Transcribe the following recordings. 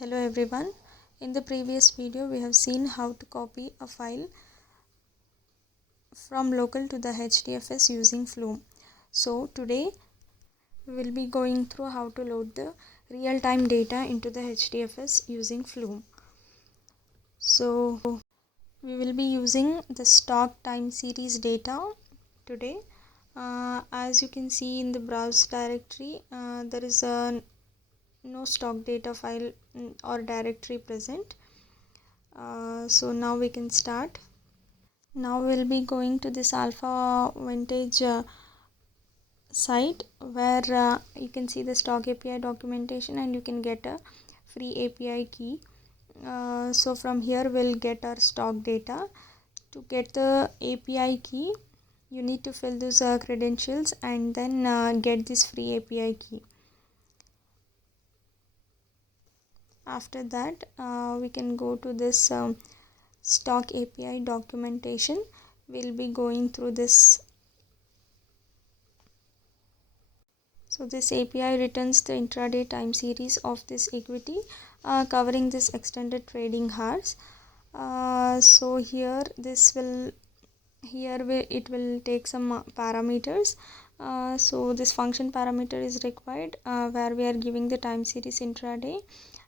Hello everyone. In the previous video we have seen how to copy a file from local to the HDFS using Flume. So today we will be going through how to load the real-time data into the HDFS using Flume. So we will be using the stock time series data today. As you can see in the browse directory, there is no stock data file or directory present. So now we can start. Now we'll be going to this alpha vintage site where you can see the stock API documentation and you can get a free API key. So from here we'll get our stock data. To get the API key, you need to fill those credentials and then get this free API key. After that we can go to this stock API documentation. We'll be going through this. So this API returns the intraday time series of this equity covering this extended trading hours. So here it will take some parameters. So this function parameter is required where we are giving the time series intraday,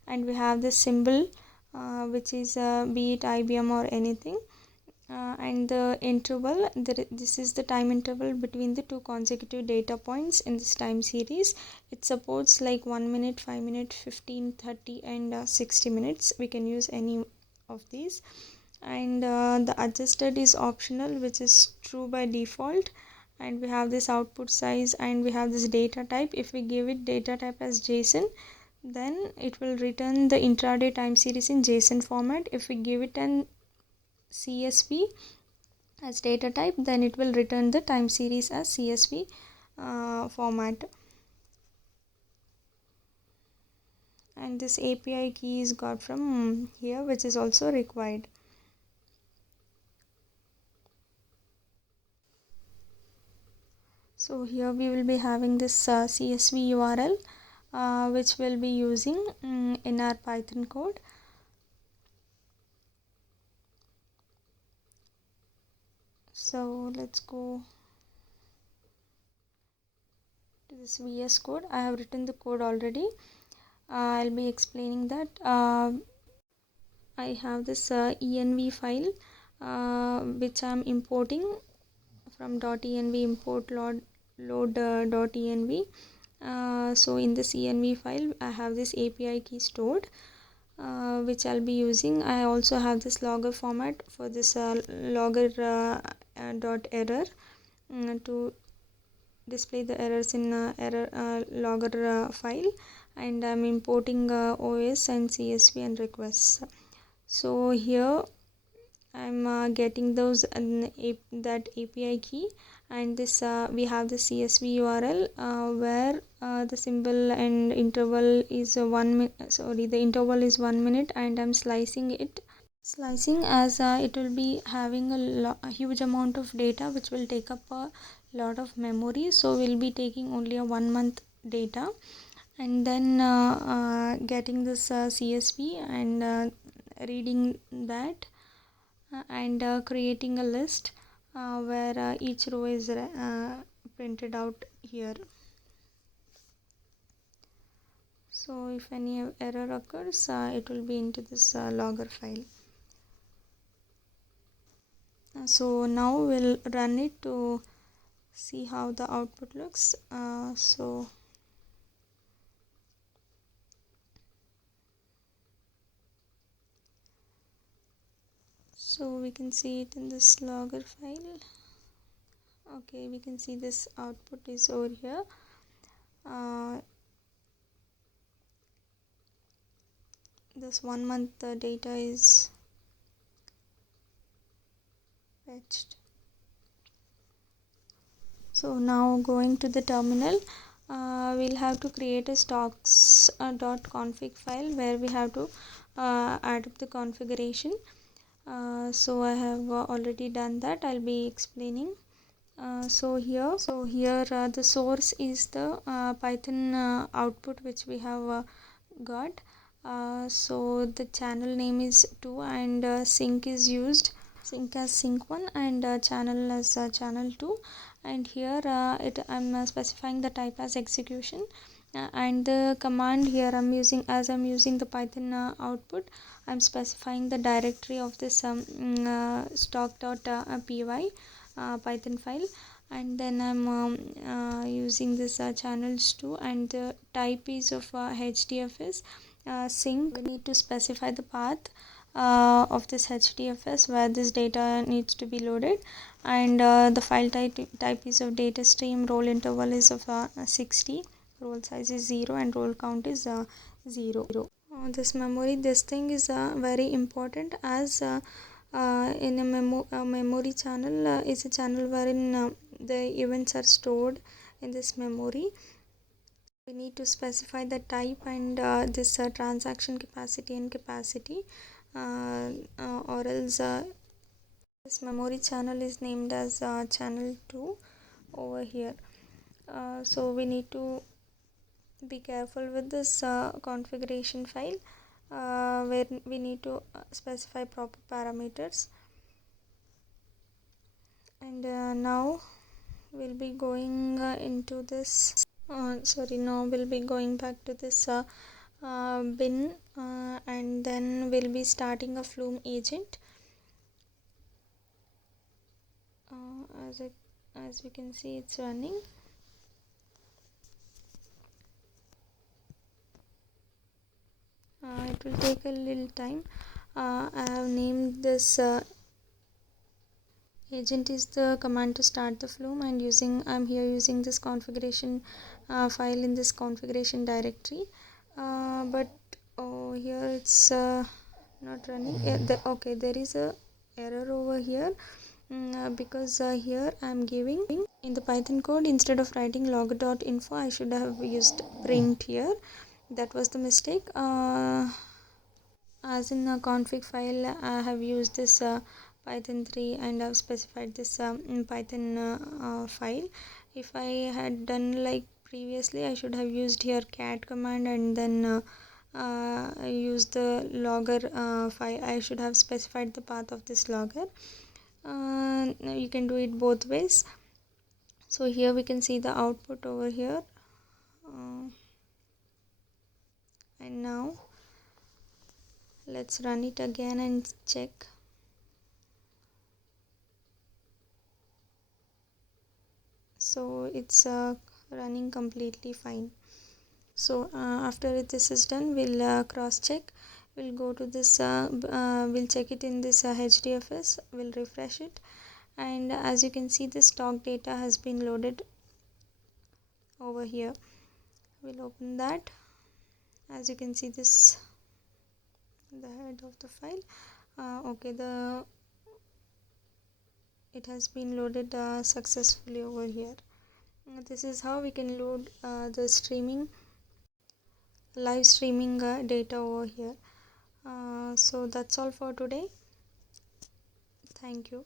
and we have this symbol which is be it IBM or anything. And the interval, this is the time interval between the two consecutive data points in this time series. It supports like 1 minute, 5 minutes, 15, 30 and 60 minutes. We can use any of these. And the adjusted is optional, which is true by default. And we have this output size and we have this data type. If we give it data type as JSON, then it will return the intraday time series in JSON format. If we give it an CSV as data type, then it will return the time series as CSV format. And this API key is got from here, which is also required. So here we will be having this CSV URL which we'll be using in our Python code. So let's go to this VS Code. I have written the code already. I'll be explaining that. I have this env file which I'm importing from .env import load.env. So in this env file I have this API key stored which I'll be using. I also have this logger format for this logger dot error to display the errors in error logger file, and I'm importing OS and CSV and requests. So here I'm getting those that API key, and this we have the CSV URL where the symbol and interval is the interval is 1 minute, and I'm slicing as it will be having a huge amount of data which will take up a lot of memory. So we'll be taking only a 1 month data, and then getting this CSV and reading that and creating a list where each row is printed out here. So if any error occurs, it will be into this logger file. So now we'll run it to see how the output looks. So we can see it in this logger file. Okay, we can see this output is over here. This 1 month data is fetched. So now going to the terminal, we'll have to create a stocks.config file where we have to add up the configuration. So I have already done that. I'll be explaining. So here the source is the Python output which we have got. So the channel name is 2 and sync is used, sync as sync 1 and channel as channel 2. And here I'm specifying the type as execution, and the command here I'm using, as I'm using the Python output, I'm specifying the directory of this stock.py Python file. And then I'm using this channels 2, and the type is of HDFS sync. We need to specify the path of this HDFS where this data needs to be loaded, and the file type is of data stream. Roll interval is of 60, roll size is 0, and roll count is 0. This memory, this thing is very important, as in a memory channel is a channel wherein the events are stored in this memory. We need to specify the type and this transaction capacity and capacity, or else this memory channel is named as channel 2 over here. So we need to be careful with this configuration file, where we need to specify proper parameters. And now we'll be going into this now we'll be going back to this bin, and then we'll be starting a flume agent. As you can see, it's running. It will take a little time. I have named this agent is the command to start the flume, and I'm here using this configuration file in this configuration directory, but here it's not running. Okay, there is a error over here, because here I'm giving in the Python code, instead of writing log.info, I should have used print here. That was the mistake. As in a config file, I have used this python 3, and I've specified this Python file. If I had done like previously, I should have used here cat command, and then I used the logger file. I should have specified the path of this logger. You can do it both ways. So here we can see the output over here, and now let's run it again and check. So it's running completely fine. So after this is done, we'll cross check. We'll go to this we'll check it in this HDFS. We'll refresh it, and as you can see, the stock data has been loaded over here. We'll open that. As you can see, this the head of the file. Okay, it has been loaded successfully over here. This is how we can load the live streaming data over here. So that's all for today. Thank you.